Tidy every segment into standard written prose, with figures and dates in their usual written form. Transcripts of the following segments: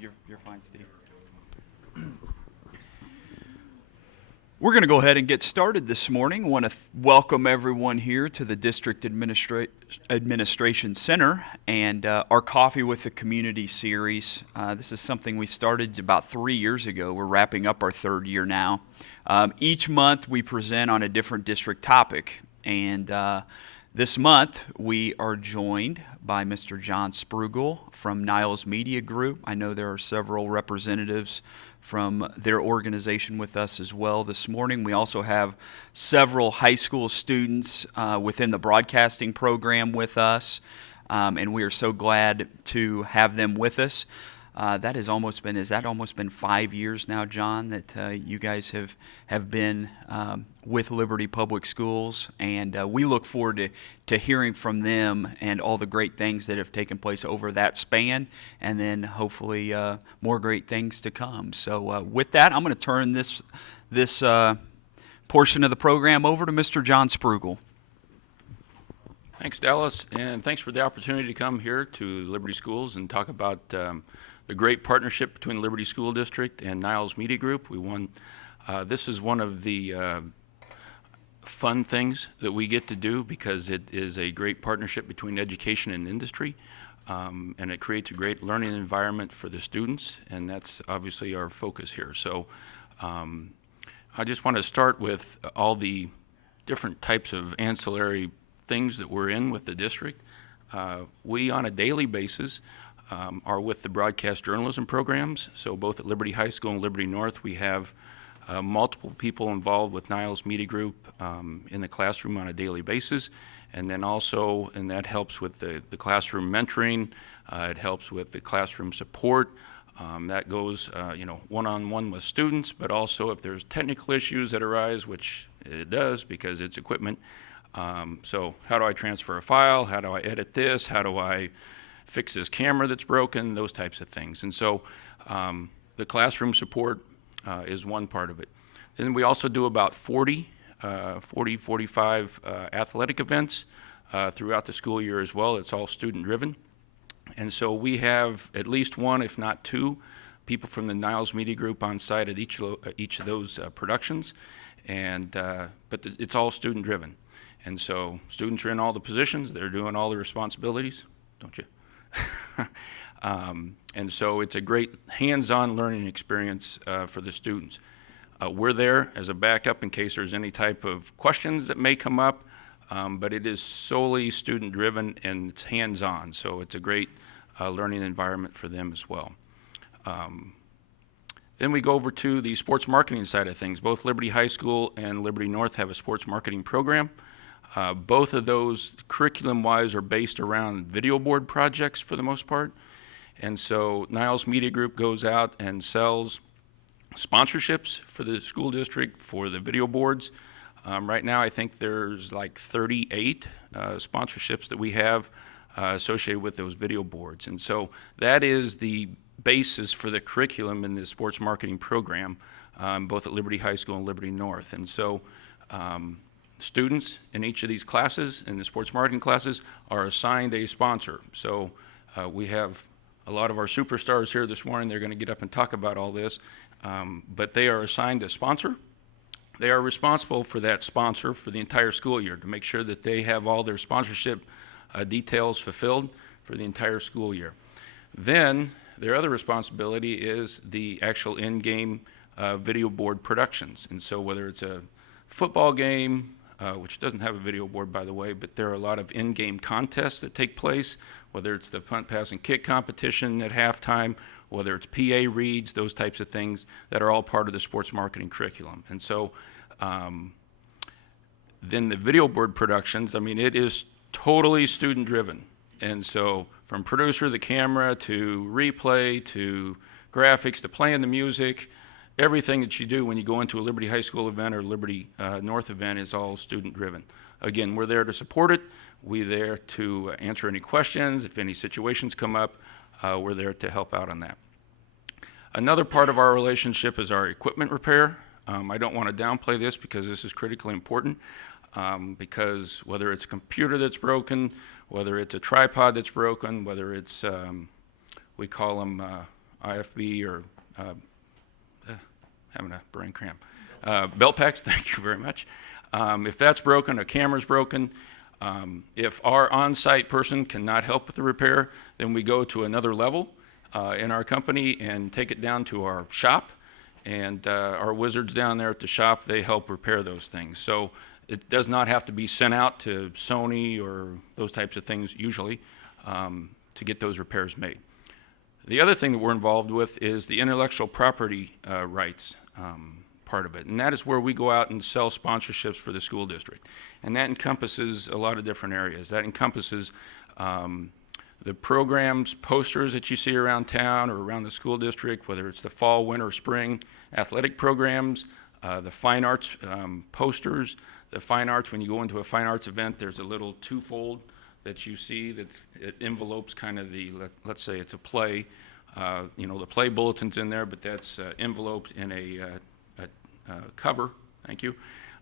you're fine, Steve. We're going to go ahead and get started this morning. I want to welcome everyone here to the District Administration Center and our Coffee with the Community series. This is something we started about 3 years ago. We're wrapping up our third year now. Each month we present on a different district topic, and this month we are joined by Mr. John Sprugel from Niles Media Group. I know there are several representatives from their organization with us as well this morning. We also have several high school students within the broadcasting program with us, and we are so glad to have them with us. That has almost been 5 years now, John, that you guys have been with Liberty Public Schools, and we look forward to hearing from them and all the great things that have taken place over that span, and then hopefully more great things to come. So with that, I'm going to turn this portion of the program over to Mr. John Sprugel. Thanks, Dallas, and thanks for the opportunity to come here to Liberty Schools and talk about the great partnership between Liberty School District and Niles Media Group. This is one of the fun things that we get to do because it is a great partnership between education and industry, and it creates a great learning environment for the students, and that's obviously our focus here. So I just want to start with all the different types of ancillary things that we're in with the district. We, on a daily basis, are with the broadcast journalism programs. So both at Liberty High School and Liberty North, we have multiple people involved with Niles Media Group in the classroom on a daily basis. And then also, and that helps with the classroom mentoring, it helps with the classroom support. That goes one-on-one with students, but also if there's technical issues that arise, which it does because it's equipment. So how do I transfer a file? How do I edit this? How do I fix this camera that's broken? Those types of things. And so the classroom support is one part of it. Then we also do about 45 athletic events throughout the school year as well. It's all student driven. And so we have at least one, if not two, people from the Niles Media Group on site at each of those productions. And but it's all student driven. And so students are in all the positions. They're doing all the responsibilities, don't you? And so it's a great hands-on learning experience for the students. We're there as a backup in case there's any type of questions that may come up, but it is solely student-driven and it's hands-on, so it's a great learning environment for them as well. Then we go over to the sports marketing side of things. Both Liberty High School and Liberty North have a sports marketing program. Both of those, curriculum-wise, are based around video board projects for the most part. And so Niles Media Group goes out and sells sponsorships for the school district for the video boards. Right now, I think there's like 38 sponsorships that we have associated with those video boards. And so that is the basis for the curriculum in the sports marketing program, both at Liberty High School and Liberty North. And so students in each of these classes, in the sports marketing classes, are assigned a sponsor. So we have a lot of our superstars here this morning. They're going to get up and talk about all this, but they are assigned a sponsor. They are responsible for that sponsor for the entire school year to make sure that they have all their sponsorship details fulfilled for the entire school year. Then their other responsibility is the actual in-game video board productions. And so whether it's a football game, which doesn't have a video board, by the way, but there are a lot of in-game contests that take place, whether it's the punt, pass, and kick competition at halftime, whether it's PA reads, those types of things that are all part of the sports marketing curriculum. And so then the video board productions, I mean, it is totally student-driven. And so from producer, the camera, to replay, to graphics, to playing the music, everything that you do when you go into a Liberty High School event or Liberty North event is all student-driven. Again, we're there to support it. We're there to answer any questions. If any situations come up, we're there to help out on that. Another part of our relationship is our equipment repair. I don't want to downplay this because this is critically important, because whether it's a computer that's broken, whether it's a tripod that's broken, whether it's, we call them IFB or having a brain cramp. Belt packs, thank you very much. If that's broken, a camera's broken, if our on-site person cannot help with the repair, then we go to another level in our company and take it down to our shop. And our wizards down there at the shop, they help repair those things. So it does not have to be sent out to Sony or those types of things usually to get those repairs made. The other thing that we're involved with is the intellectual property rights part of it. And that is where we go out and sell sponsorships for the school district. And that encompasses a lot of different areas. That encompasses the programs, posters that you see around town or around the school district, whether it's the fall, winter, spring athletic programs, the fine arts posters, the fine arts, when you go into a fine arts event, there's a little twofold that you see that it envelopes kind of the, let's say it's a play, the play bulletin's in there, but that's enveloped in a cover, thank you,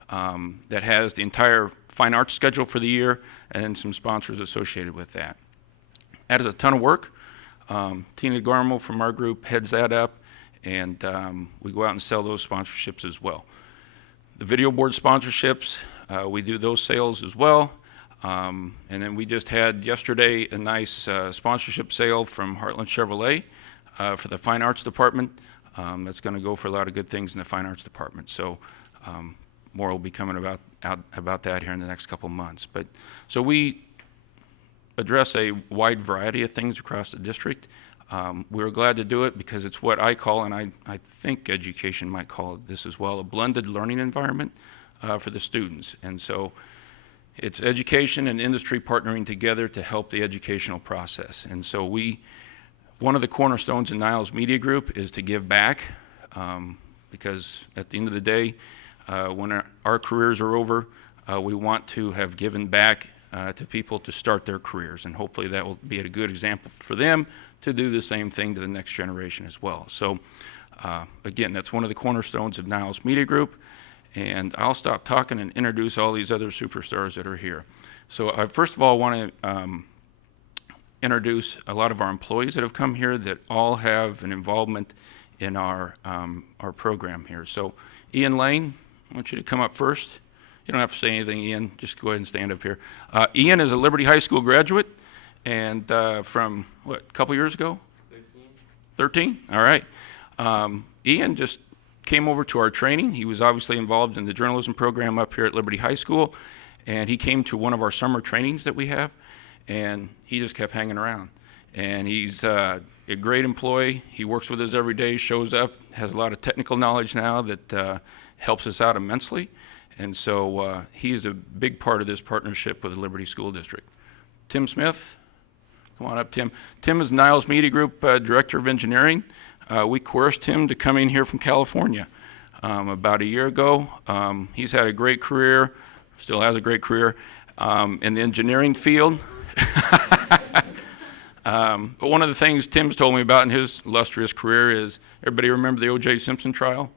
that has the entire fine arts schedule for the year and some sponsors associated with that. That is a ton of work. Tina Garmo from our group heads that up, and we go out and sell those sponsorships as well. The video board sponsorships, we do those sales as well. And then we just had yesterday a nice sponsorship sale from Heartland Chevrolet for the Fine Arts Department. That's going to go for a lot of good things in the Fine Arts Department. So more will be coming about that here in the next couple months. So we address a wide variety of things across the district. We were glad to do it because it's what I call, and I think education might call it this as well, a blended learning environment for the students. And so it's education and industry partnering together to help the educational process. And so one of the cornerstones in Niles Media Group is to give back because at the end of the day, when our careers are over, we want to have given back to people to start their careers, and hopefully that will be a good example for them to do the same thing to the next generation as well. So again, that's one of the cornerstones of Niles Media Group, and I'll stop talking and introduce all these other superstars that are here. So I first of all want to introduce a lot of our employees that have come here that all have an involvement in our program here. So Ian Lane, I want you to come up first. You don't have to say anything, Ian. Just go ahead and stand up here. Ian is a Liberty High School graduate, and from, a couple years ago? 13? All right. Ian just came over to our training. He was obviously involved in the journalism program up here at Liberty High School, and he came to one of our summer trainings that we have, and he just kept hanging around. And he's a great employee. He works with us every day, shows up, has a lot of technical knowledge now that helps us out immensely. And so he is a big part of this partnership with the Liberty School District. Tim Smith, come on up, Tim. Tim is Niles Media Group Director of Engineering. We coerced him to come in here from California about a year ago. He's had a great career, still has a great career in the engineering field. But one of the things Tim's told me about in his illustrious career is, everybody remember the O.J. Simpson trial?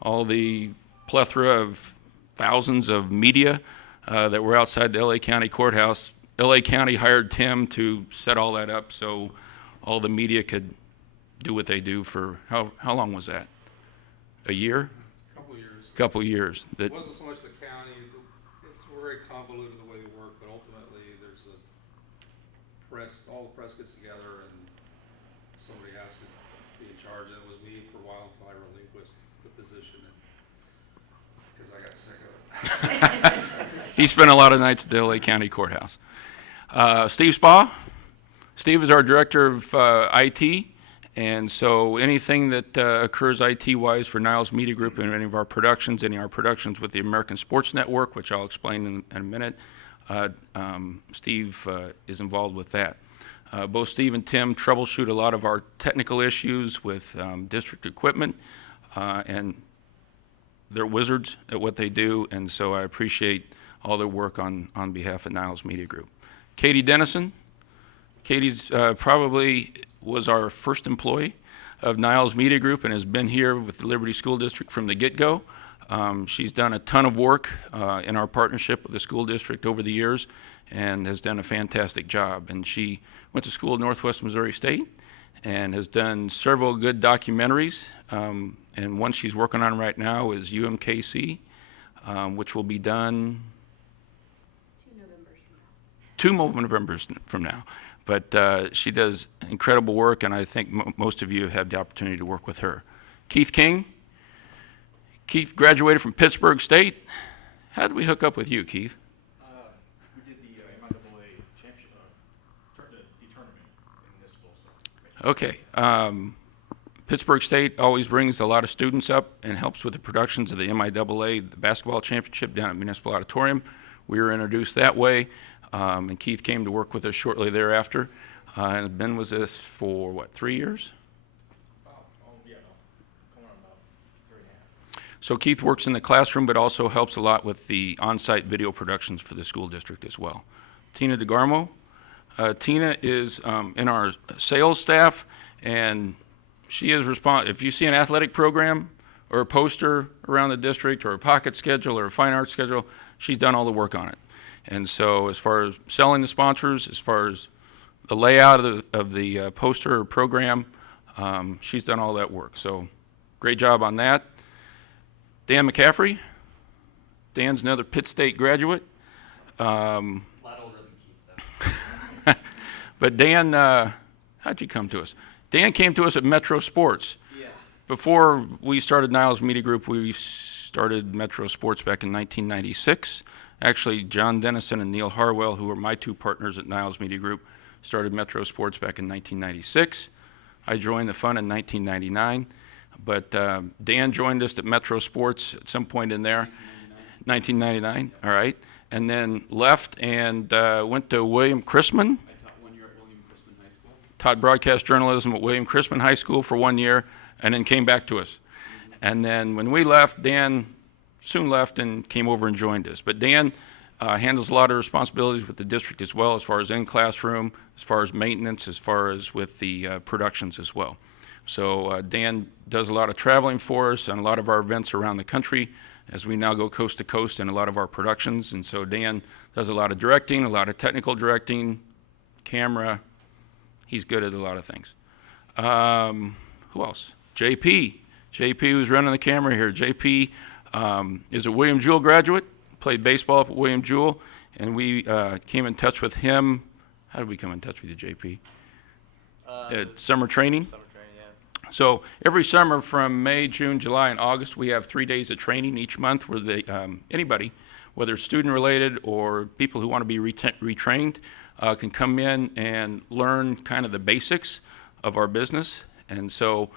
All the plethora of thousands of media that were outside the L.A. County Courthouse. L.A. County hired Tim to set all that up so all the media could do what they do for, how long was that? A year? Couple years. It wasn't so much the county, it's very convoluted the way they work, but ultimately there's a press, all the press gets together and somebody has to be in charge, and it was me for a while until I relinquished the position because I got sick of it. He spent a lot of nights at the LA County Courthouse. Steve Spa. Steve is our director of IT, and so anything that occurs IT-wise for Niles Media Group and any of our productions, with the American Sports Network, which I'll explain in a minute, Steve is involved with that. Both Steve and Tim troubleshoot a lot of our technical issues with district equipment, and they're wizards at what they do, and so I appreciate all their work on behalf of Niles Media Group. Katie Dennison. Katie's probably was our first employee of Niles Media Group and has been here with the Liberty School District from the get-go. She's done a ton of work in our partnership with the school district over the years and has done a fantastic job. And she went to school at Northwest Missouri State and has done several good documentaries. And one she's working on right now is UMKC, which will be done 2 Novembers from now. But she does incredible work, and I think most of you have had the opportunity to work with her. Keith King. Keith graduated from Pittsburgh State. How did we hook up with you, Keith? We did the MIAA championship, the tournament in municipal. Okay. Pittsburgh State always brings a lot of students up and helps with the productions of the MIAA, the basketball championship down at Municipal Auditorium. We were introduced that way, and Keith came to work with us shortly thereafter. And Ben was with us for, what, 3 years? So Keith works in the classroom, but also helps a lot with the on-site video productions for the school district as well. Tina DeGarmo. Tina is in our sales staff, and she is responsible. If you see an athletic program or a poster around the district or a pocket schedule or a fine arts schedule, she's done all the work on it. And so as far as selling the sponsors, as far as the layout of the poster or program, she's done all that work. So great job on that. Dan McCaffrey. Dan's another Pitt State graduate. A lot older than Keith, though. But Dan, how'd you come to us? Dan came to us at Metro Sports. Yeah. Before we started Niles Media Group, we started Metro Sports back in 1996. Actually, John Dennison and Neil Harwell, who were my 2 partners at Niles Media Group, started Metro Sports back in 1996. I joined the fund in 1999. But Dan joined us at Metro Sports at some point in there, 1999, all right, and then left and went to William Chrisman. I taught 1 year at William Chrisman High School. Taught broadcast journalism at William Chrisman High School for 1 year, and then came back to us. And then when we left, Dan soon left and came over and joined us. But Dan handles a lot of responsibilities with the district as well, as far as in classroom, as far as maintenance, as far as with the productions as well. So Dan does a lot of traveling for us and a lot of our events around the country as we now go coast to coast in a lot of our productions. And so Dan does a lot of directing, a lot of technical directing, camera. He's good at a lot of things. Who else? JP. JP, who's running the camera here. JP is a William Jewell graduate, played baseball up at William Jewell, and we came in touch with him. How did we come in touch with you, JP? At summer training? So every summer from May, June, July, and August, we have 3 days of training each month where anybody, whether it's student-related or people who want to be retrained, can come in and learn kind of the basics of our business. And so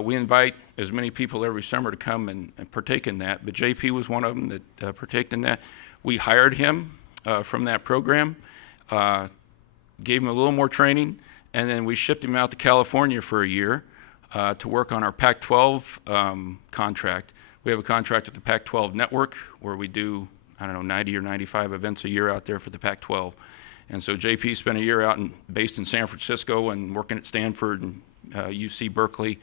we invite as many people every summer to come and partake in that. But JP was one of them that partaked in that. We hired him from that program, gave him a little more training, and then we shipped him out to California for a year. To work on our Pac-12 contract. We have a contract with the Pac-12 network where we do, 90 or 95 events a year out there for the Pac-12. And so JP spent a year out based in San Francisco and working at Stanford and UC Berkeley,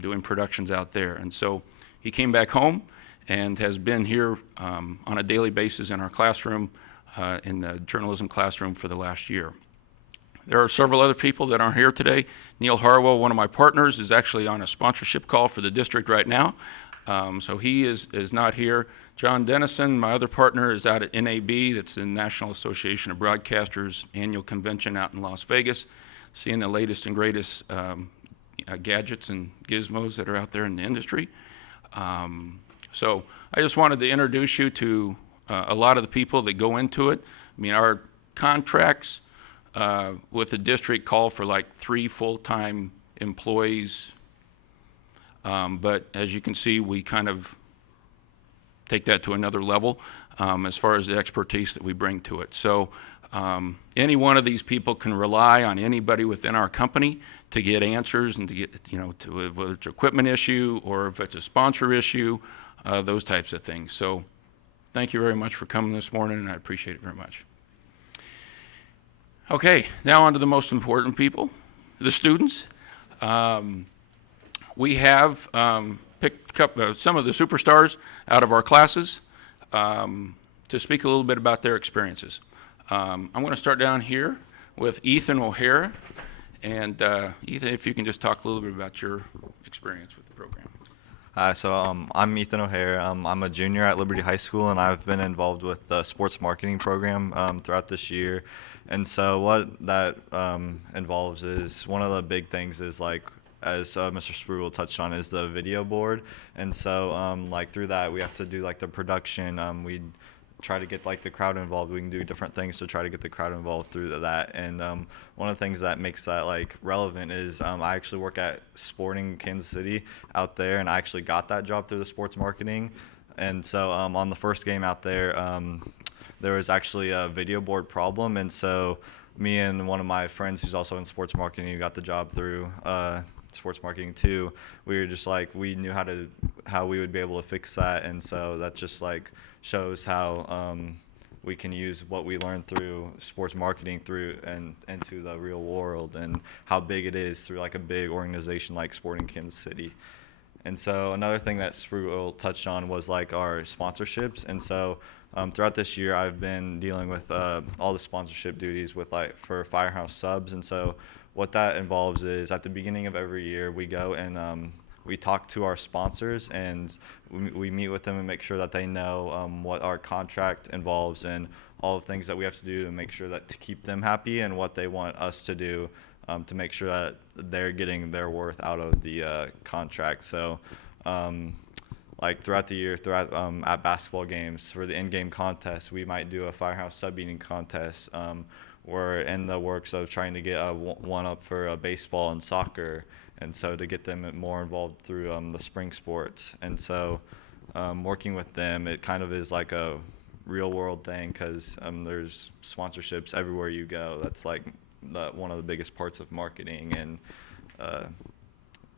doing productions out there. And so he came back home and has been here on a daily basis in our classroom, in the journalism classroom for the last year. There are several other people that aren't here today. Neil Harwell, one of my partners, is actually on a sponsorship call for the district right now. So he is not here. John Dennison, my other partner, is out at NAB, that's the National Association of Broadcasters annual convention out in Las Vegas, seeing the latest and greatest gadgets and gizmos that are out there in the industry. So I just wanted to introduce you to a lot of the people that go into it. I mean, our contracts with the district call for like 3 full-time employees, but as you can see, we kind of take that to another level as far as the expertise that we bring to it. So any one of these people can rely on anybody within our company to get answers and to get, whether it's an equipment issue or if it's a sponsor issue, those types of things. So thank you very much for coming this morning, and I appreciate it very much. Okay, now on to the most important people, the students. We have picked up some of the superstars out of our classes to speak a little bit about their experiences. I'm going to start down here with Ethan O'Hara. And Ethan, if you can just talk a little bit about your experience with the program. Hi, I'm Ethan O'Hare. I'm a junior at Liberty High School, and I've been involved with the sports marketing program throughout this year. And so what that involves is one of the big things is like, as Mr. Sprugel touched on, is the video board. And so like through that we have to do like the production. We try to get like the crowd involved. We can do different things to try to get the crowd involved through that. And one of the things that makes that like relevant is I actually work at Sporting Kansas City out there, and I actually got that job through the sports marketing. And so on the first game out there, there was actually a video board problem, and so me and one of my friends who's also in sports marketing, who got the job through sports marketing too, we were just like, we knew how we would be able to fix that. And so that just like shows how we can use what we learned through sports marketing through and into the real world, and how big it is through like a big organization like Sporting Kansas City. And so another thing that Sprugel touched on was like our sponsorships. And so throughout this year, I've been dealing with all the sponsorship duties with like for Firehouse Subs. And so what that involves is at the beginning of every year, we go and we talk to our sponsors, and we meet with them and make sure that they know what our contract involves and all the things that we have to do to make sure that to keep them happy, and what they want us to do to make sure that they're getting their worth out of the contract. So like throughout the year, at basketball games, for the in-game contest, we might do a Firehouse sub eating contest. We're in the works of trying to get one up for baseball and soccer, and so to get them more involved through the spring sports. And so working with them, it kind of is like a real world thing, because there's sponsorships everywhere you go. That's like one of the biggest parts of marketing, and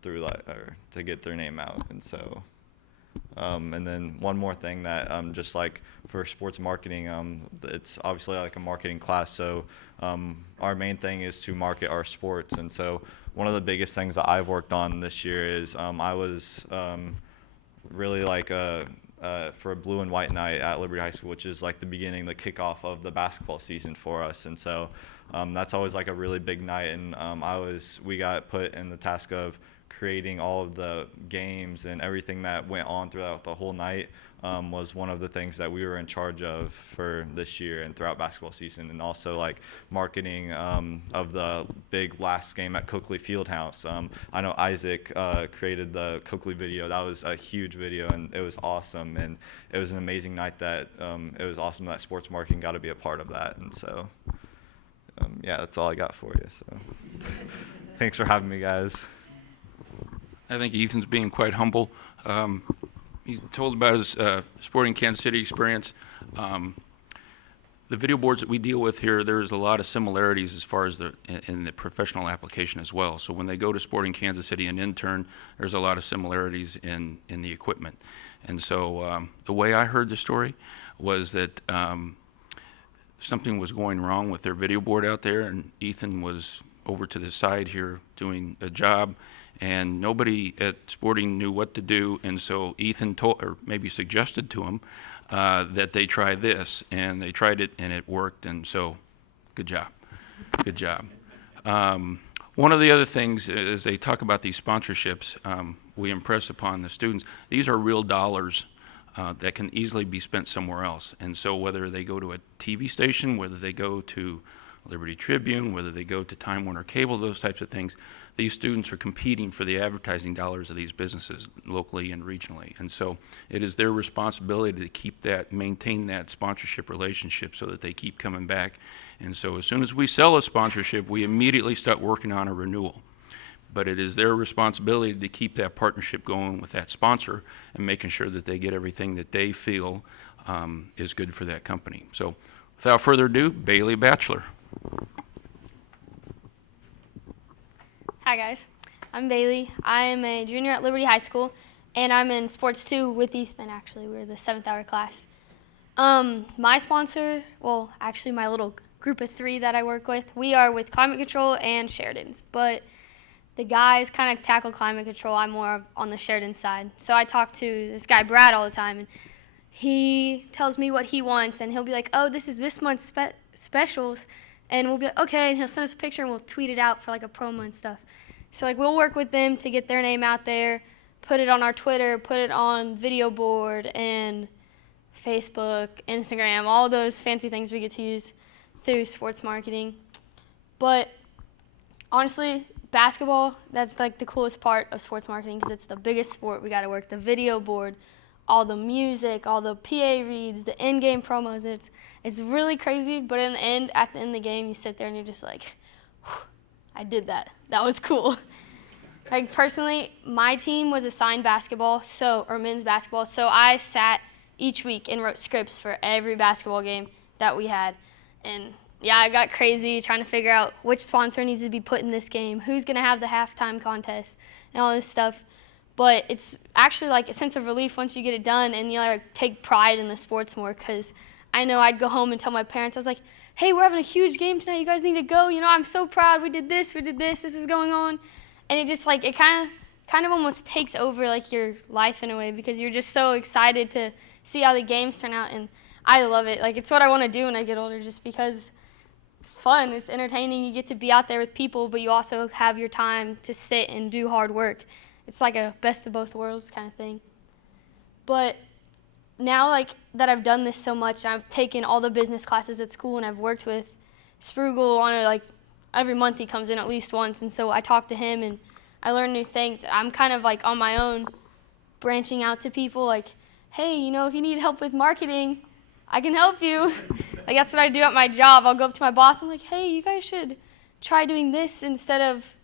to get their name out. And so and then one more thing that just like for sports marketing, it's obviously like a marketing class, so our main thing is to market our sports. And so one of the biggest things that I've worked on this year is I was really like for a blue and white night at Liberty High School, which is like the beginning, the kickoff of the basketball season for us. And so that's always like a really big night, and we got put in the task of creating all of the games and everything that went on throughout the whole night. Was one of the things that we were in charge of for this year and throughout basketball season, and also like marketing of the big last game at Coakley Fieldhouse. I know Isaac created the Coakley video. That was a huge video, and it was awesome, and it was an amazing night. That it was awesome that sports marketing got to be a part of that. And so yeah, that's all I got for you. So thanks for having me, guys. I think Ethan's being quite humble. He told about his Sporting Kansas City experience. The video boards that we deal with here, there's a lot of similarities as far as in the professional application as well. So when they go to Sporting Kansas City and intern, there's a lot of similarities in the equipment. And so the way I heard the story was that something was going wrong with their video board out there, and Ethan was over to the side here doing a job, and nobody at Sporting knew what to do. And so Ethan told, or maybe suggested to him, that they try this, and they tried it, and it worked. And so, good job, good job. One of the other things is they talk about these sponsorships. We impress upon the students, these are real dollars that can easily be spent somewhere else. And so whether they go to a TV station, whether they go to Liberty Tribune, whether they go to Time Warner Cable, those types of things, these students are competing for the advertising dollars of these businesses locally and regionally. And so it is their responsibility to keep that, maintain that sponsorship relationship so that they keep coming back. And so as soon as we sell a sponsorship, we immediately start working on a renewal. But it is their responsibility to keep that partnership going with that sponsor and making sure that they get everything that they feel is good for that company. So without further ado, Bailey Bachelor. Hi guys, I'm Bailey. I am a junior at Liberty High School, and I'm in sports 2 with Ethan. Actually, we're the 7th hour class. My sponsor, well, actually my little group of 3 that I work with, we are with Climate Control and Sheridan's, but the guys kind of tackle Climate Control. I'm more on the Sheridan side. So I talk to this guy Brad all the time, and he tells me what he wants, and he'll be like, oh, this is this month's specials. And we'll be like, okay, and he'll send us a picture and we'll tweet it out for like a promo and stuff. So like we'll work with them to get their name out there, put it on our Twitter, put it on video board and Facebook, Instagram, all those fancy things we get to use through sports marketing. But honestly, basketball, that's like the coolest part of sports marketing because it's the biggest sport. We got to work the video board, all the music, all the PA reads, the in-game promos. It's really crazy, but in the end, at the end of the game, you sit there and you're just like, I did that. That was cool. Like personally, my team was assigned basketball, or men's basketball, so I sat each week and wrote scripts for every basketball game that we had. And yeah, I got crazy trying to figure out which sponsor needs to be put in this game, who's going to have the halftime contest, and all this stuff. But it's actually like a sense of relief once you get it done and you like take pride in the sports more because I know I'd go home and tell my parents, I was like, hey, we're having a huge game tonight. You guys need to go. You know, I'm so proud. We did this. This is going on. And it just like, it kind of almost takes over like your life in a way because you're just so excited to see how the games turn out. And I love it. Like, it's what I want to do when I get older just because it's fun. It's entertaining. You get to be out there with people, but you also have your time to sit and do hard work. It's like a best of both worlds kind of thing. But now, like, that I've done this so much, and I've taken all the business classes at school, and I've worked with Sprugel on it, like, every month he comes in at least once, and so I talk to him, and I learn new things. I'm kind of, like, on my own, branching out to people, like, hey, you know, if you need help with marketing, I can help you. Like, that's what I do at my job. I'll go up to my boss, I'm like, hey, you guys should try doing this instead of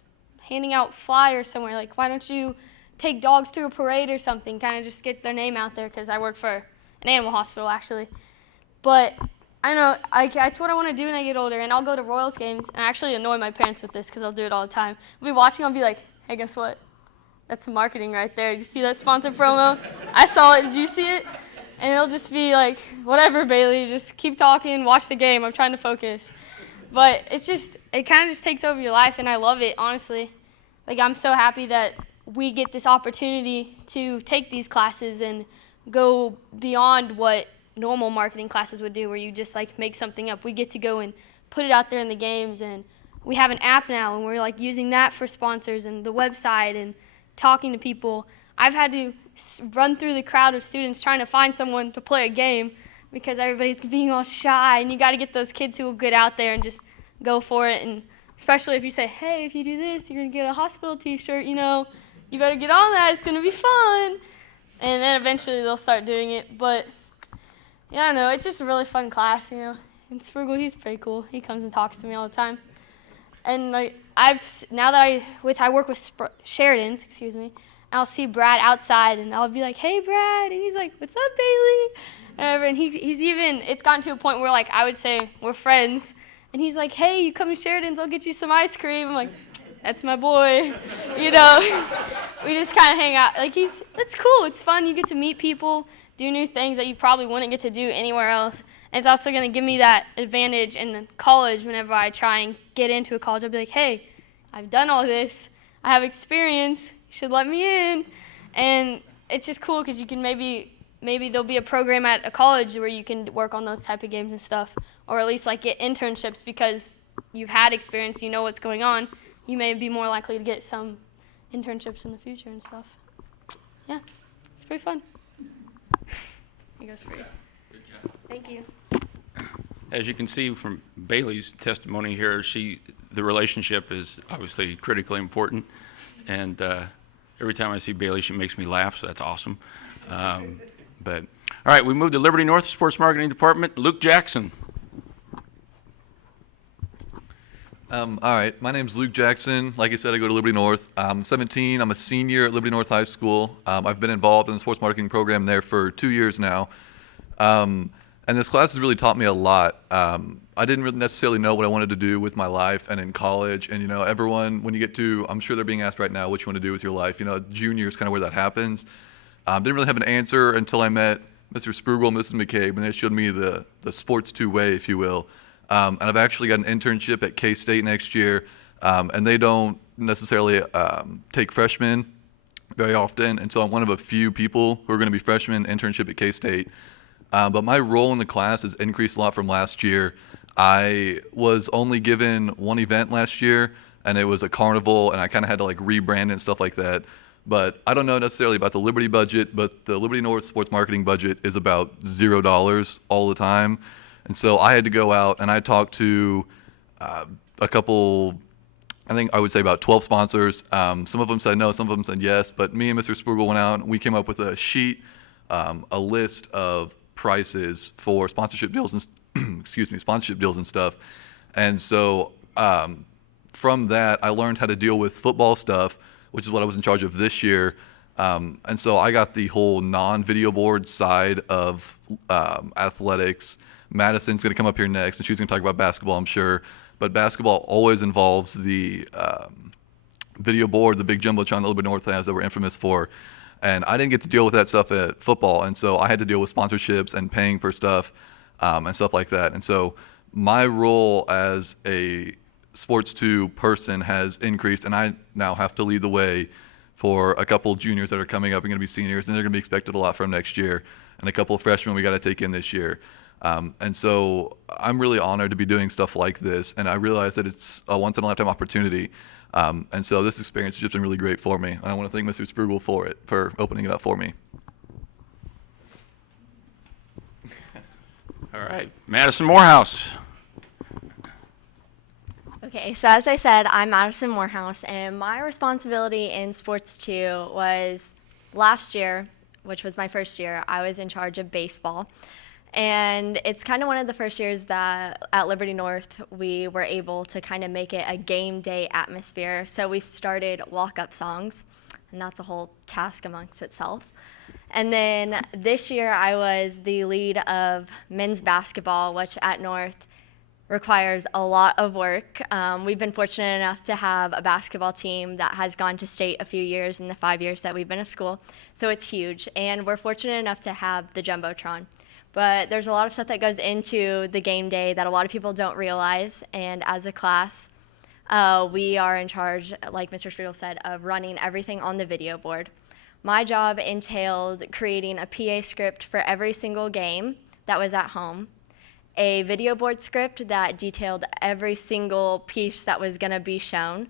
handing out flyers somewhere. Like, why don't you take dogs through a parade or something, kind of just get their name out there because I work for an animal hospital, actually. But I know that's what I want to do when I get older, and I'll go to Royals games, and I actually annoy my parents with this because I'll do it all the time. I'll be watching, I'll be like, hey, guess what? That's some marketing right there. Did you see that sponsor promo? I saw it. Did you see it? And it'll just be like, whatever, Bailey, just keep talking, watch the game. I'm trying to focus. But it kind of just takes over your life, and I love it, honestly. Like, I'm so happy that we get this opportunity to take these classes and go beyond what normal marketing classes would do, where you just, like, make something up. We get to go and put it out there in the games, and we have an app now, and we're, like, using that for sponsors and the website and talking to people. I've had to run through the crowd of students trying to find someone to play a game because everybody's being all shy, and you got to get those kids who will get out there and just go for it. And especially if you say, hey, if you do this, you're going to get a hospital t-shirt, you know, you better get on that, it's going to be fun. And then eventually they'll start doing it. But yeah, I don't know, it's just a really fun class, you know. And Sprugel, he's pretty cool. He comes and talks to me all the time. And like now that I work with Sheridan's, I'll see Brad outside, and I'll be like, hey, Brad, and he's like, what's up, Bailey? And he's even, it's gotten to a point where, like, I would say we're friends, and he's like, hey, you come to Sheridan's, I'll get you some ice cream. I'm like, that's my boy, you know. We just kind of hang out. Like, it's cool, it's fun. You get to meet people, do new things that you probably wouldn't get to do anywhere else. And it's also going to give me that advantage in college whenever I try and get into a college. I'll be like, hey, I've done all this. I have experience. You should let me in. And it's just cool because you can maybe there'll be a program at a college where you can work on those type of games and stuff, or at least like get internships because you've had experience, you know what's going on. You may be more likely to get some internships in the future and stuff. Yeah, it's pretty fun. Here goes for you. Good job. Thank you. As you can see from Bailey's testimony here, the relationship is obviously critically important, and every time I see Bailey, she makes me laugh, so that's awesome. But all right, we moved to Liberty North Sports Marketing Department. Luke Jackson. All right, my name's Luke Jackson. Like I said, I go to Liberty North. I'm 17. I'm a senior at Liberty North High School. I've been involved in the sports marketing program there for 2 years now. And this class has really taught me a lot. I didn't really necessarily know what I wanted to do with my life and in college. And, you know, everyone, when you get to, I'm sure they're being asked right now what you want to do with your life. You know, junior is kind of where that happens. Didn't really have an answer until I met Mr. Sprugel and Mrs. McCabe, and they showed me the sports two-way, if you will. And I've actually got an internship at K-State next year, and they don't necessarily take freshmen very often, and so I'm one of a few people who are going to be freshmen internship at K-State. But my role in the class has increased a lot from last year. I was only given one event last year, and it was a carnival, and I kind of had to like rebrand it and stuff like that. But I don't know necessarily about the Liberty budget, but the Liberty North sports marketing budget is about $0 all the time. And so I had to go out and I talked to a couple, I think I would say about 12 sponsors. Some of them said no, some of them said yes, but me and Mr. Sprugel went out and we came up with a sheet, a list of prices for sponsorship deals and excuse me, sponsorship deals and stuff. And so from that, I learned how to deal with football stuff, which is what I was in charge of this year. And so I got the whole non-video board side of athletics. Madison's going to come up here next, and she's going to talk about basketball, I'm sure. But basketball always involves the video board, the big jumbotron that Liberty North has that we're infamous for. And I didn't get to deal with that stuff at football, and so I had to deal with sponsorships and paying for stuff and stuff like that. And so my role as a Sports 2 person has increased, and I now have to lead the way for a couple juniors that are coming up and going to be seniors, and they're going to be expected a lot from next year, and a couple of freshmen we got to take in this year. And so I'm really honored to be doing stuff like this, and I realize that it's a once-in-a-lifetime opportunity. And so this experience has just been really great for me, and I want to thank Mr. Sprugel for opening it up for me. All right, Madison Morehouse. Okay, so as I said, I'm Madison Morehouse, and my responsibility in Sports 2 was last year, which was my first year, I was in charge of baseball. And it's kind of one of the first years that at Liberty North we were able to kind of make it a game day atmosphere. So we started walk-up songs, and that's a whole task amongst itself. And then this year I was the lead of men's basketball, which at North requires a lot of work. We've been fortunate enough to have a basketball team that has gone to state a few years in the 5 years that we've been at school, so it's huge. And we're fortunate enough to have the Jumbotron. But there's a lot of stuff that goes into the game day that a lot of people don't realize, and as a class, we are in charge, like Mr. Spiegel said, of running everything on the video board. My job entailed creating a PA script for every single game that was at home, a video board script that detailed every single piece that was going to be shown.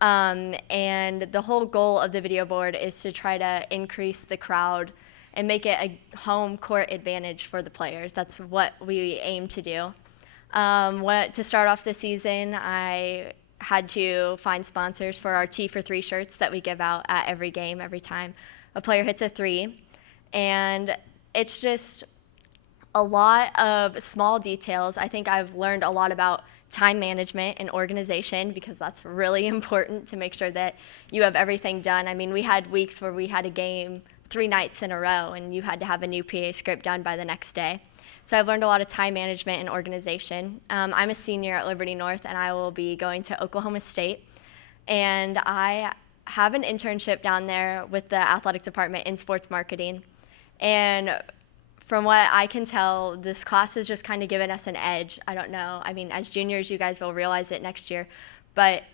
And the whole goal of the video board is to try to increase the crowd and make it a home court advantage for the players. That's what we aim to do. To start off the season, I had to find sponsors for our T for 3 shirts that we give out at every game, every time a player hits a 3. And it's just a lot of small details. I think I've learned a lot about time management and organization, because that's really important to make sure that you have everything done. I mean, we had weeks where we had a game 3 nights in a row and you had to have a new PA script done by the next day. So I've learned a lot of time management and organization. I'm a senior at Liberty North, and I will be going to Oklahoma State. And I have an internship down there with the athletic department in sports marketing. And from what I can tell, this class has just kind of given us an edge. I don't know. I mean, as juniors, you guys will realize it next year. But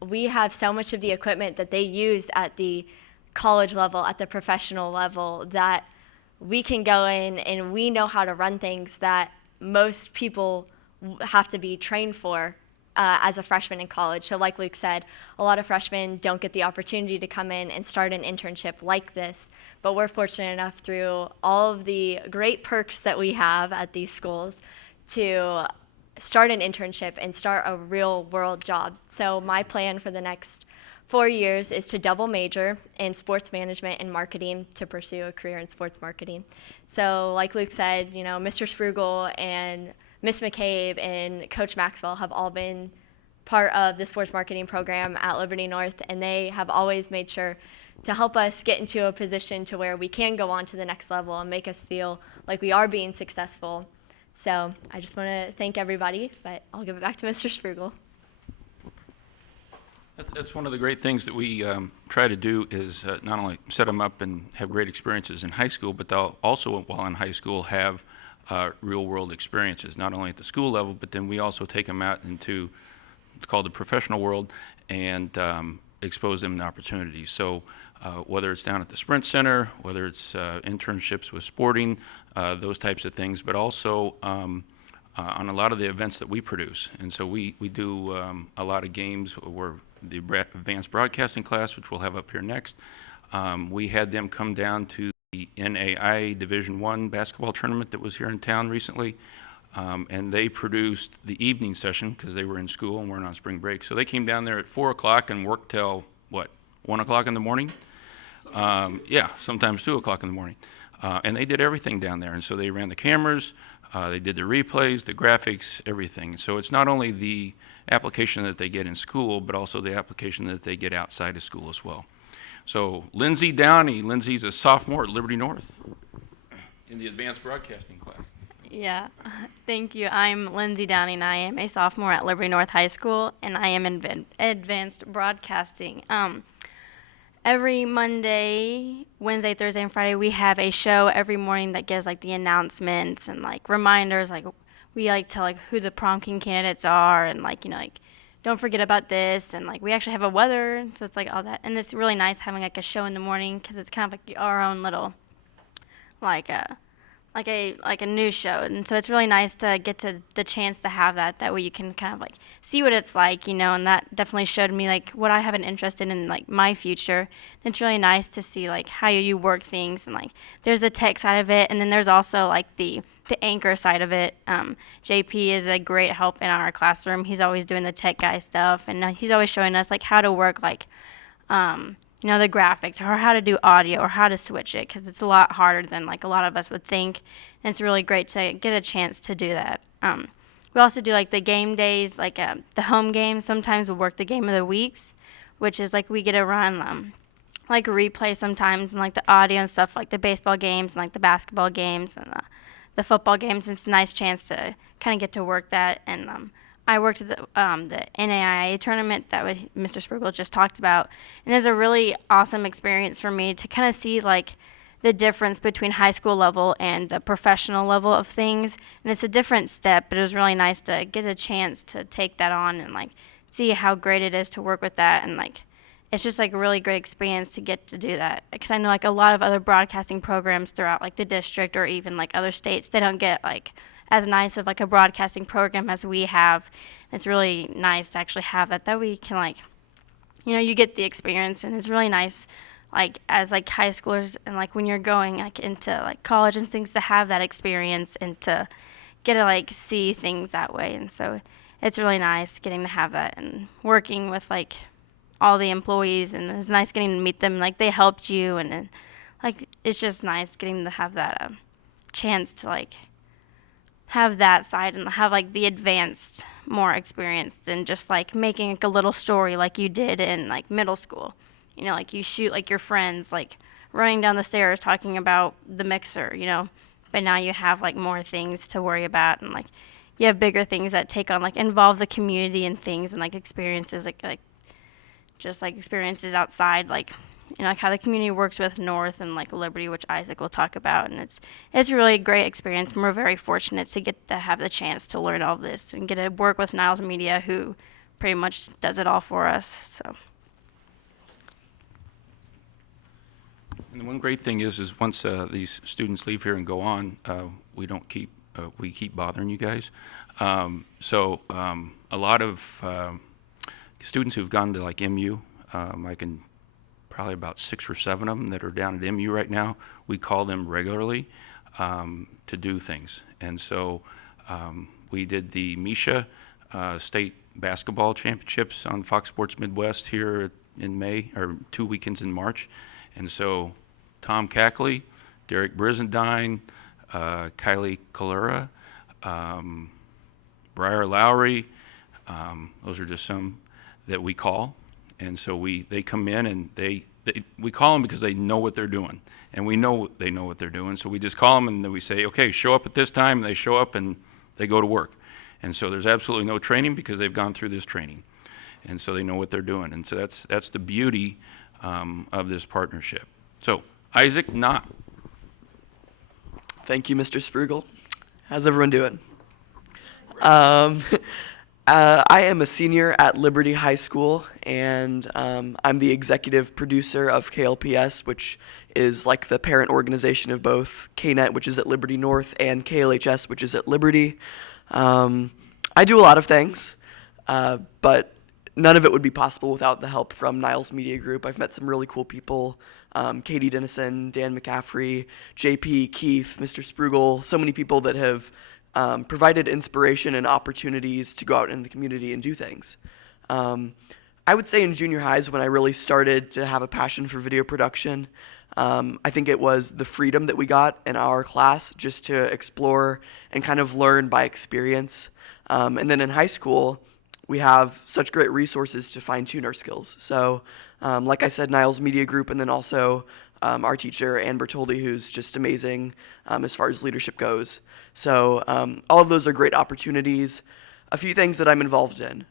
we have so much of the equipment that they use at the college level, at the professional level, that we can go in and we know how to run things that most people have to be trained for as a freshman in college. So like Luke said, a lot of freshmen don't get the opportunity to come in and start an internship like this, but we're fortunate enough through all of the great perks that we have at these schools to start an internship and start a real world job. So my plan for the next 4 years is to double major in sports management and marketing to pursue a career in sports marketing. So like Luke said, you know, Mr. Sprugel and Miss McCabe and Coach Maxwell have all been part of the sports marketing program at Liberty North, and they have always made sure to help us get into a position to where we can go on to the next level and make us feel like we are being successful. So I just want to thank everybody, but I'll give it back to Mr. Sprugel. That's one of the great things that we try to do is not only set them up and have great experiences in high school, but they'll also, while in high school, have real-world experiences, not only at the school level, but then we also take them out into what's called the professional world and expose them to opportunities. So whether it's down at the Sprint Center, whether it's internships with sporting, those types of things, but also on a lot of the events that we produce. And so we do a lot of games where the advanced broadcasting class, which we'll have up here next, we had them come down to the NAIA Division I basketball tournament that was here in town recently, and they produced the evening session because they were in school and weren't on spring break. So they came down there at 4 o'clock and worked till, what, 1 o'clock in the morning? Yeah, sometimes 2 o'clock in the morning. And they did everything down there. And so they ran the cameras, they did the replays, the graphics, everything. So it's not only the application that they get in school, but also the application that they get outside of school as well. So Lindsay Downey, Lindsay's a sophomore at Liberty North in the advanced broadcasting class. Yeah, thank you. I'm Lindsay Downey, and I am a sophomore at Liberty North High School, and I am in advanced broadcasting. Every Monday, Wednesday, Thursday, and Friday, we have a show every morning that gives like the announcements and like reminders. Like we like tell like who the prom king candidates are, and like like don't forget about this. And like we actually have a weather, so it's like all that. And it's really nice having like a show in the morning because it's kind of like our own little like a news show. And so it's really nice to get to the chance to have that. That way you can kind of like see what it's like, and that definitely showed me like what I have an interest in like my future. And it's really nice to see like how you work things, and like there's the tech side of it, and then there's also like the anchor side of it. JP is a great help in our classroom. He's always doing the tech guy stuff, and he's always showing us like how to work like the graphics, or how to do audio, or how to switch it, because it's a lot harder than like a lot of us would think. And it's really great to get a chance to do that. We also do like the game days, like the home games. Sometimes we'll work the game of the weeks, which is like we get to run like replay sometimes, and like the audio and stuff, like the baseball games and like the basketball games and the football games. It's a nice chance to kind of get to work that. And I worked at the NAIA tournament that Mr. Spriggle just talked about, and it's a really awesome experience for me to kind of see like the difference between high school level and the professional level of things. And it's a different step, but it was really nice to get a chance to take that on and like see how great it is to work with that. And like it's just like a really great experience to get to do that, because I know like a lot of other broadcasting programs throughout like the district or even like other states, they don't get like as nice of like a broadcasting program as we have. It's really nice to actually have that we can like you get the experience. And it's really nice like as like high schoolers, and like when you're going like into like college and things, to have that experience and to get to like see things that way. And so it's really nice getting to have that and working with like all the employees, and it's nice getting to meet them, like they helped you, and like it's just nice getting to have that chance to like have that side and have like the advanced more experience than just like making like a little story like you did in like middle school. Like you shoot like your friends like running down the stairs talking about the mixer, but now you have like more things to worry about, and like you have bigger things that take on like involve the community and things, and like experiences like just like experiences outside, like like how the community works with North and like Liberty, which Isaac will talk about. And it's a really great experience, and we're very fortunate to get to have the chance to learn all this and get to work with Niles Media, who pretty much does it all for us. So. And the one great thing is once these students leave here and go on, we keep bothering you guys. So a lot of students who've gone to like MU, I can probably about 6 or 7 of them that are down at MU right now. We call them regularly to do things. And so we did the Misha State Basketball Championships on Fox Sports Midwest here in May, or 2 weekends in March. And so Tom Cackley, Derek Brizendine, Kylie Kalura, Briar Lowry, those are just some that we call. And so they come in, and we call them because they know what they're doing, and we know they know what they're doing. So we just call them, and then we say, okay, show up at this time, and they show up and they go to work. And so there's absolutely no training because they've gone through this training, and so they know what they're doing. And so that's the beauty of this partnership. So Isaac Knott. Thank you, Mr. Sprugel. How's everyone doing? I am a senior at Liberty High School, and I'm the executive producer of KLPS, which is like the parent organization of both KNET, which is at Liberty North, and KLHS, which is at Liberty. I do a lot of things, but none of it would be possible without the help from Niles Media Group. I've met some really cool people, Katie Dennison, Dan McCaffrey, JP, Keith, Mr. Sprugel, so many people that have provided inspiration and opportunities to go out in the community and do things. I would say in junior highs when I really started to have a passion for video production, I think it was the freedom that we got in our class just to explore and kind of learn by experience. And then in high school, we have such great resources to fine-tune our skills. So, like I said, Niles Media Group, and then also our teacher, Ann Bertoldi, who's just amazing as far as leadership goes. So all of those are great opportunities. A few things that I'm involved in.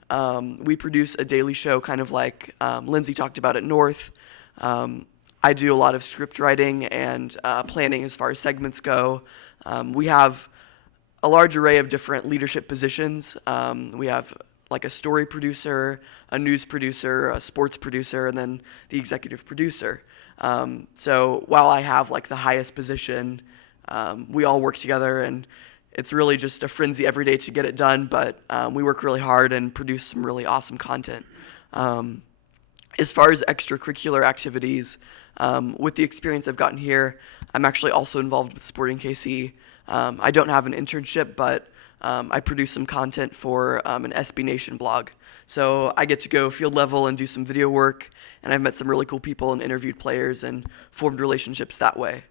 We produce a daily show, kind of like Lindsay talked about at North. I do a lot of script writing and planning as far as segments go. We have a large array of different leadership positions. We have like a story producer, a news producer, a sports producer, and then the executive producer. So while I have like the highest position, we all work together, and it's really just a frenzy every day to get it done, but we work really hard and produce some really awesome content. As far as extracurricular activities, with the experience I've gotten here, I'm actually also involved with Sporting KC. I don't have an internship, but I produce some content for an SB Nation blog. So I get to go field level and do some video work, and I've met some really cool people and interviewed players and formed relationships that way.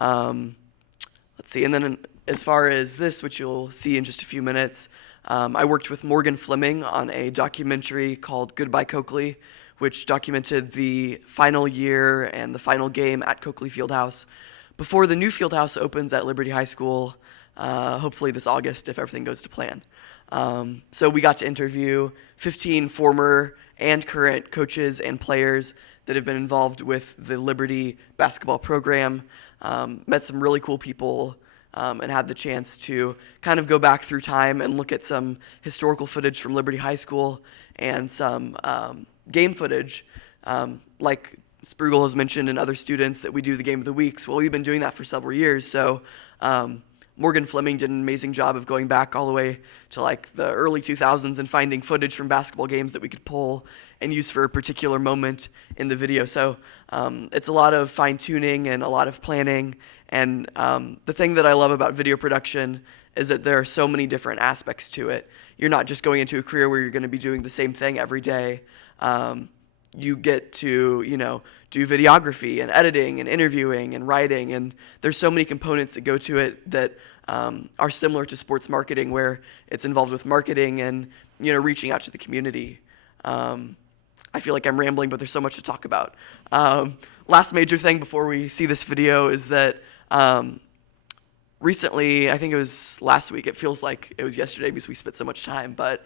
Let's see, and then as far as this, which you'll see in just a few minutes, I worked with Morgan Fleming on a documentary called Goodbye Coakley, which documented the final year and the final game at Coakley Fieldhouse before the new fieldhouse opens at Liberty High School, hopefully this August if everything goes to plan. So we got to interview 15 former and current coaches and players that have been involved with the Liberty basketball program, met some really cool people, and had the chance to kind of go back through time and look at some historical footage from Liberty High School and some game footage, like Sprugel has mentioned and other students that we do the Game of the Weeks. Well, we've been doing that for several years, so Morgan Fleming did an amazing job of going back all the way to like the early 2000s and finding footage from basketball games that we could pull and use for a particular moment in the video. So it's a lot of fine-tuning and a lot of planning. And the thing that I love about video production is that there are so many different aspects to it. You're not just going into a career where you're going to be doing the same thing every day. You get to, do videography and editing and interviewing and writing, and there's so many components that go to it that are similar to sports marketing, where it's involved with marketing and, reaching out to the community. I feel like I'm rambling, but there's so much to talk about. Last major thing before we see this video is that recently, I think it was last week, it feels like it was yesterday because we spent so much time, but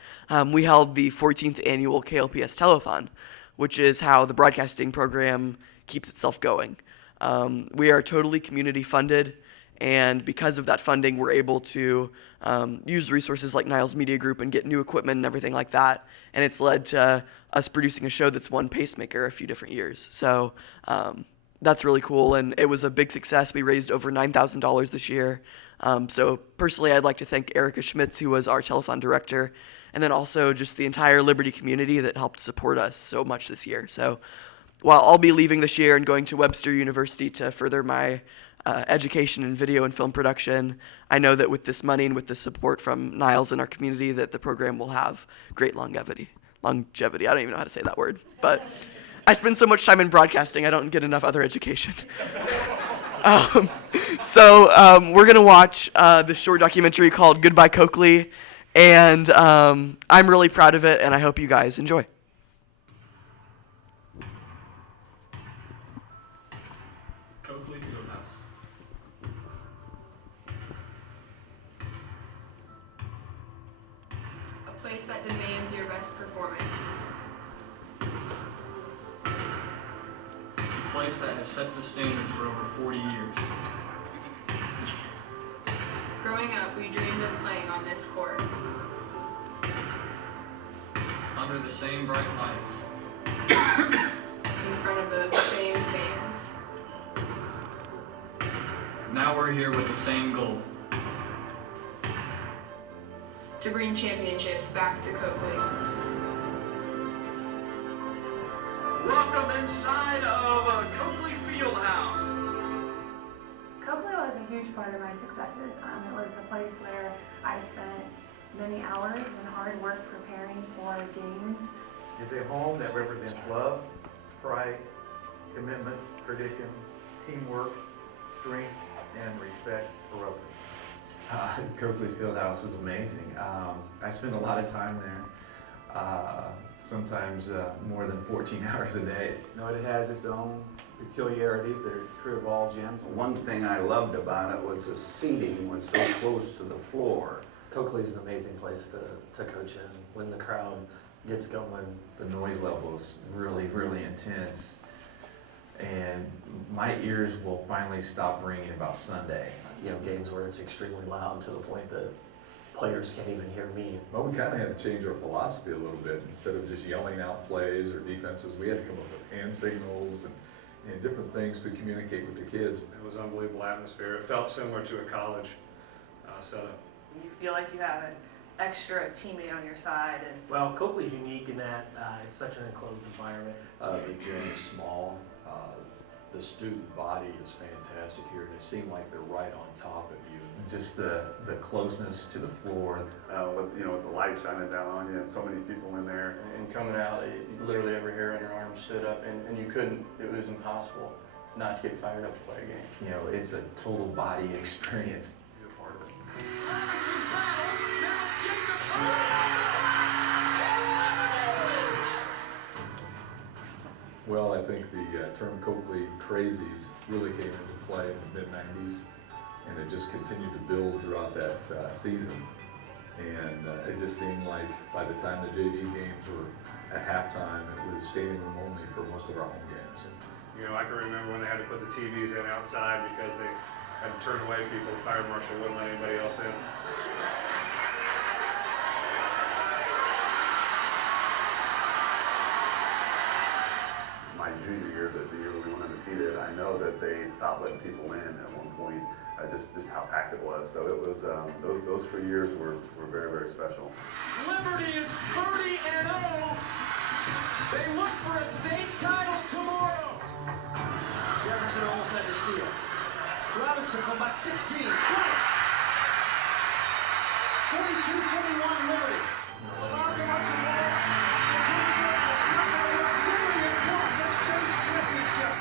we held the 14th annual KLPS Telethon, which is how the broadcasting program keeps itself going. We are totally community funded, and because of that funding, we're able to use resources like Niles Media Group and get new equipment and everything like that, and it's led to us producing a show that's won Pacemaker a few different years. So that's really cool, and it was a big success. We raised over $9,000 this year. So personally, I'd like to thank Erica Schmitz, who was our telethon director, and then also just the entire Liberty community that helped support us so much this year. So while I'll be leaving this year and going to Webster University to further my education in video and film production, I know that with this money and with the support from Niles and our community that the program will have great longevity. I don't even know how to say that word, but I spend so much time in broadcasting, I don't get enough other education. So we're going to watch this short documentary called Goodbye Coakley, and I'm really proud of it, and I hope you guys enjoy. Coakley Fieldhouse. A place that demands your best performance. A place that has set the standard for over 40 years. Growing up, we dreamed of playing on this court. Under the same bright lights. In front of those same fans. Now we're here with the same goal. to bring championships back to Coakley. Welcome inside of Coakley Fieldhouse. Coakley was a huge part of my successes. It was the place where I spent many hours and hard work preparing for games. It's a home that represents love, pride, commitment, tradition, teamwork, strength, and respect for others. Coakley Fieldhouse is amazing. I spend a lot of time there, sometimes more than 14 hours a day. No, it has its own peculiarities that are true of all gyms. One thing I loved about it was the seating was so close to the floor. Coakley is an amazing place to coach in. When the crowd gets going, the noise level is really, really intense. And my ears will finally stop ringing about Sunday. You know, games where it's extremely loud to the point that players can't even hear me. Well, we kind of had to change our philosophy a little bit. Instead of just yelling out plays or defenses, we had to come up with hand signals and different things to communicate with the kids. It was an unbelievable atmosphere. It felt similar to a college setup. You feel like you have an extra teammate on your side. And well, Coakley's unique in that it's such an enclosed environment. The gym is small. The student body is fantastic here, and they seem like they're right on top of you. Just the closeness to the with the light shining down on you and so many people in there. And coming out, literally every hair on your arm stood up, and you couldn't, it was impossible not to get fired up to play a game. You know, it's a total body experience. Be a part of it. Well, I think the term Coakley Crazies really came into play in the mid-90s, and it just continued to build throughout that season. And it just seemed like by the time the JV games were at halftime, it was standing room only for most of our home games. You know, I can remember when they had to put the TVs in outside because they had to turn away people. The fire marshal wouldn't let anybody else in. My junior year, the year we went undefeated, I know that they stopped letting people in at one point, just how packed it was. So it was, those 3 years were very, very special. Liberty is 30-0. They look for a state title tomorrow. Jefferson almost had to steal. Robinson from about 16. Got it. 42-41 Liberty. Larkin wants a ball. Liberty has won the state championship.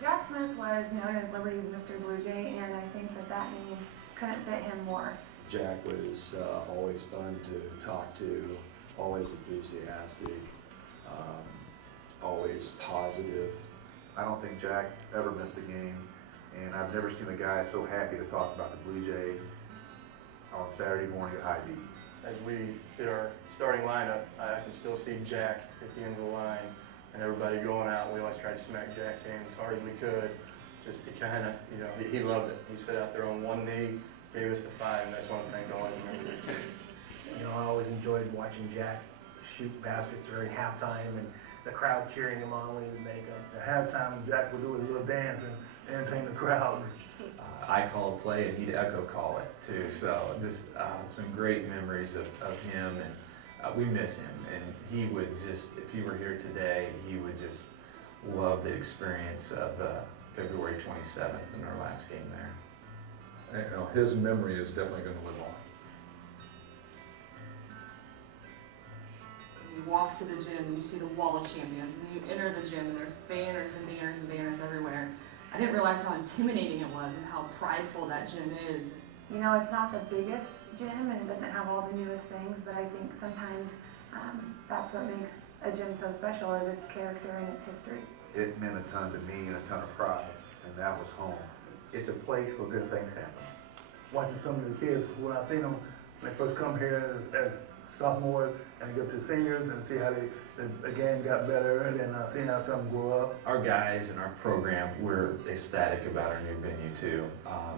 Jack Smith was known as Liberty's Mr. Blue Jay, and I think that name couldn't fit him more. Jack was always fun to talk to, always enthusiastic, always positive. I don't think Jack ever missed a game, and I've never seen a guy so happy to talk about the Blue Jays on Saturday morning at High V. As we did our starting lineup, I can still see Jack at the end of the line and everybody going out. We always tried to smack Jack's hand as hard as we could, just to kind of, you know, he loved it. He sat out there on one knee, gave us the 5, and that's one thing I always remember. You know, I always enjoyed watching Jack shoot baskets during halftime and the crowd cheering him on when he would make them. At halftime, Jack would do his little dance and entertain the crowd. I call a play and he'd echo call it too. So just some great memories of him, and we miss him. And he would just, if he were here today, he would just love the experience of February 27th in our last game there. And, you know, his memory is definitely going to live on. You walk to the gym and you see the wall of champions, and you enter the gym and there's banners and banners and banners everywhere. I didn't realize how intimidating it was and how prideful that gym is. You know, it's not the biggest gym and it doesn't have all the newest things, but I think sometimes that's what makes a gym so special, is its character and its history. It meant a ton to me and a ton of pride. and that was home. It's a place where good things happen. Watching some of the kids, when I seen them, when they first come here as sophomores and get to seniors and see how the game got better, and then seeing how some grow up. Our guys and our program, we're ecstatic about our new venue too.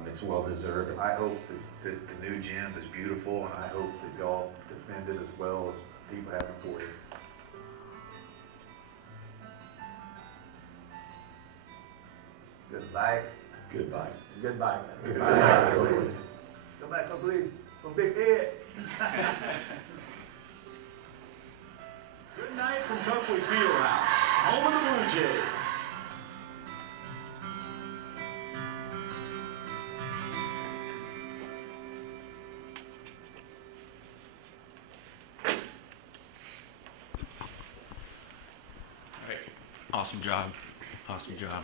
It's well deserved. I hope that the new gym is beautiful, and I hope that y'all defend it as well as people have before you. Goodbye. Goodbye. Goodbye. Goodbye. Come back, Coach Lee, from Big Ed. Good night from Copley Fieldhouse, home of the Blue Jays. Awesome job. Awesome job.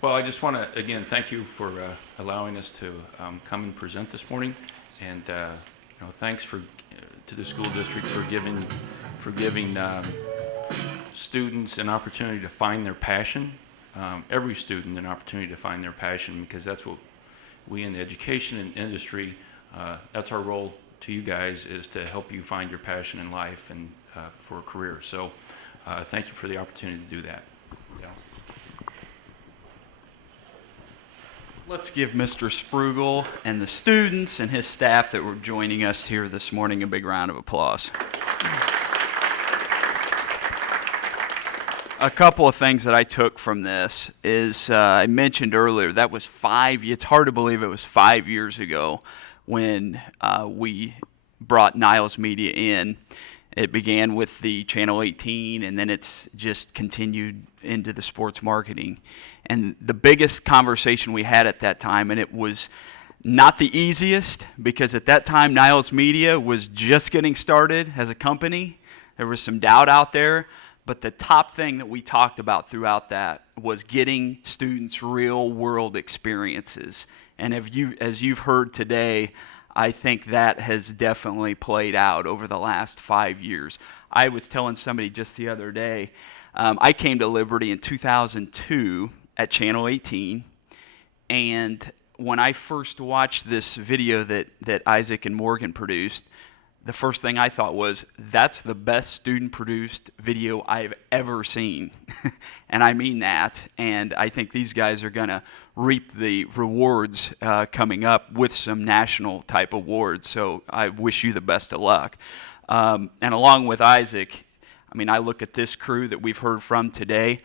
Well, I just want to, again, thank you for allowing us to come and present this morning. And, thanks to the school district for giving students an opportunity to find their passion, every student an opportunity to find their passion, because that's what we in the education and industry, that's our role to you guys, is to help you find your passion in life and for a career. So thank you for the opportunity to do that. Yeah. Let's give Mr. Sprugel and the students and his staff that were joining us here this morning a big round of applause. A couple of things that I took from this is I mentioned earlier, that was it's hard to believe it was 5 years ago when we brought Niles Media in. It began with the Channel 18, and then it's just continued into the sports marketing. And the biggest conversation we had at that time, and it was not the easiest, because at that time Niles Media was just getting started as a company. There was some doubt out there, but the top thing that we talked about throughout that was getting students real-world experiences. And as you've heard today, I think that has definitely played out over the last 5 years. I was telling somebody just the other day, I came to Liberty in 2002 at Channel 18, and when I first watched this video that Isaac and Morgan produced, the first thing I thought was, that's the best student-produced video I've ever seen. And I mean that, and I think these guys are going to reap the rewards coming up with some national-type awards, so I wish you the best of luck. And along with Isaac, I look at this crew that we've heard from today.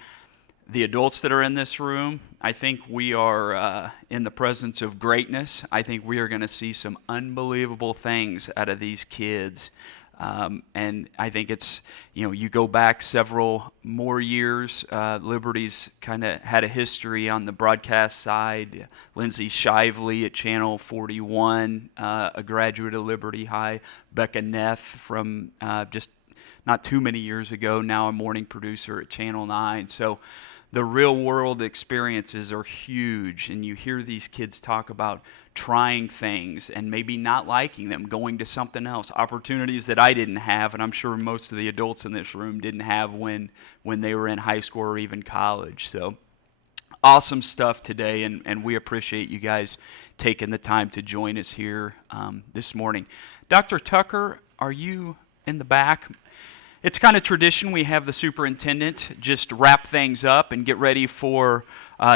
The adults that are in this room, I think we are in the presence of greatness. I think we are going to see some unbelievable things out of these kids. And I think it's, you go back several more years, Liberty's kind of had a history on the broadcast side. Lindsay Shively at Channel 41, a graduate of Liberty High. Becca Neff from just not too many years ago, now a morning producer at Channel 9. So the real world experiences are huge, and you hear these kids talk about trying things and maybe not liking them, going to something else, opportunities that I didn't have, and I'm sure most of the adults in this room didn't have when they were in high school or even college. So awesome stuff today, and we appreciate you guys taking the time to join us here this morning. Dr. Tucker, are you in the back? It's kind of tradition. We have the superintendent just wrap things up and get ready for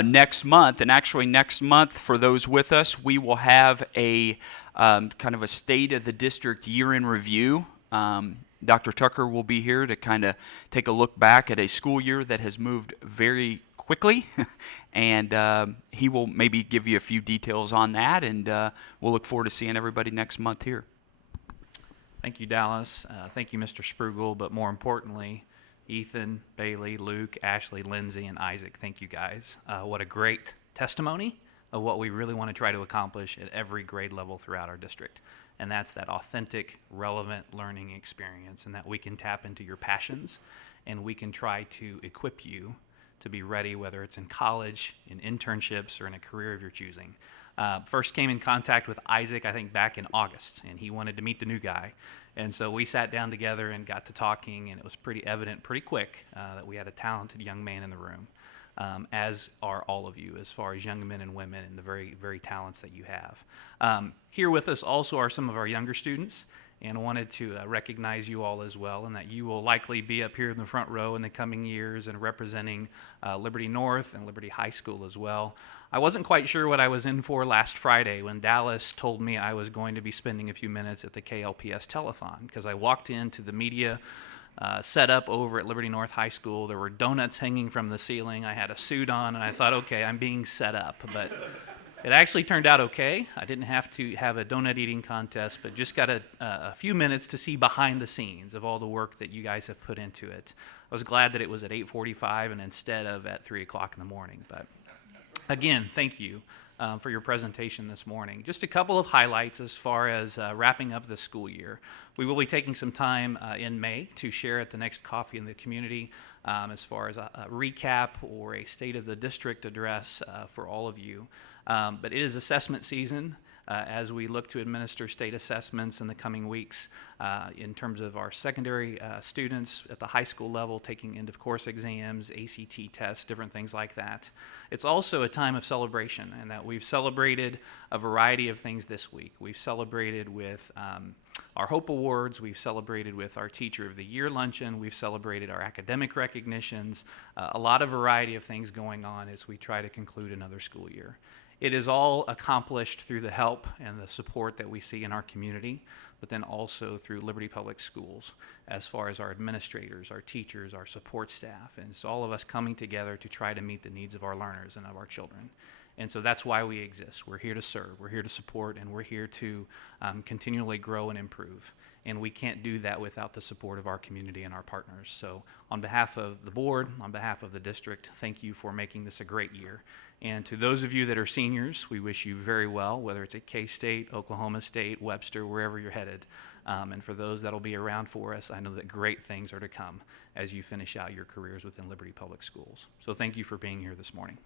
next month. And actually next month, for those with us, we will have a kind of a state of the district year in review. Dr. Tucker will be here to kind of take a look back at a school year that has moved very quickly. And he will maybe give you a few details on that. And we'll look forward to seeing everybody next month here. Thank you, Dallas. Thank you, Mr. Sprugel, but more importantly, Ethan, Bailey, Luke, Ashley, Lindsay, and Isaac. Thank you, guys. What a great testimony of what we really want to try to accomplish at every grade level throughout our district. And that's that authentic, relevant learning experience, and that we can tap into your passions, and we can try to equip you to be ready, whether it's in college, in internships, or in a career of your choosing. First came in contact with Isaac, I think, back in August, and he wanted to meet the new guy. And so we sat down together and got to talking, and it was pretty evident pretty quick that we had a talented young man in the room. as are all of you, as far as young men and women and the very, very talents that you have. Here with us also are some of our younger students, and I wanted to recognize you all as well, and that you will likely be up here in the front row in the coming years and representing Liberty North and Liberty High School as well. I wasn't quite sure what I was in for last Friday when Dallas told me I was going to be spending a few minutes at the KLPS telethon, because I walked into the media set up over at Liberty North High School. There were donuts hanging from the ceiling. I had a suit on, and I thought, okay, I'm being set up. But it actually turned out okay. I didn't have to have a donut eating contest, but just got a few minutes to see behind the scenes of all the work that you guys have put into it. I was glad that it was at 8:45 and instead of at 3 o'clock in the morning. But again, thank you for your presentation this morning. Just a couple of highlights as far as wrapping up the school year. We will be taking some time in May to share at the next Coffee in the Community as far as a recap or a State of the District address for all of you. But it is assessment season as we look to administer state assessments in the coming weeks in terms of our secondary students at the high school level taking end of course exams, ACT tests, different things like that. It's also a time of celebration, and that we've celebrated a variety of things this week. We've celebrated with our Hope Awards, we've celebrated with our Teacher of the Year luncheon, we've celebrated our academic recognitions, a lot of variety of things going on as we try to conclude another school year. It is all accomplished through the help and the support that we see in our community, but then also through Liberty Public Schools as far as our administrators, our teachers, our support staff, and it's all of us coming together to try to meet the needs of our learners and of our children. And so that's why we exist. We're here to serve, we're here to support, and we're here to continually grow and improve. And we can't do that without the support of our community and our partners. So on behalf of the board, on behalf of the district, thank you for making this a great year. And to those of you that are seniors, we wish you very well, whether it's at K-State, Oklahoma State, Webster, wherever you're headed. And for those that'll be around for us, I know that great things are to come as you finish out your careers within Liberty Public Schools. So thank you for being here this morning.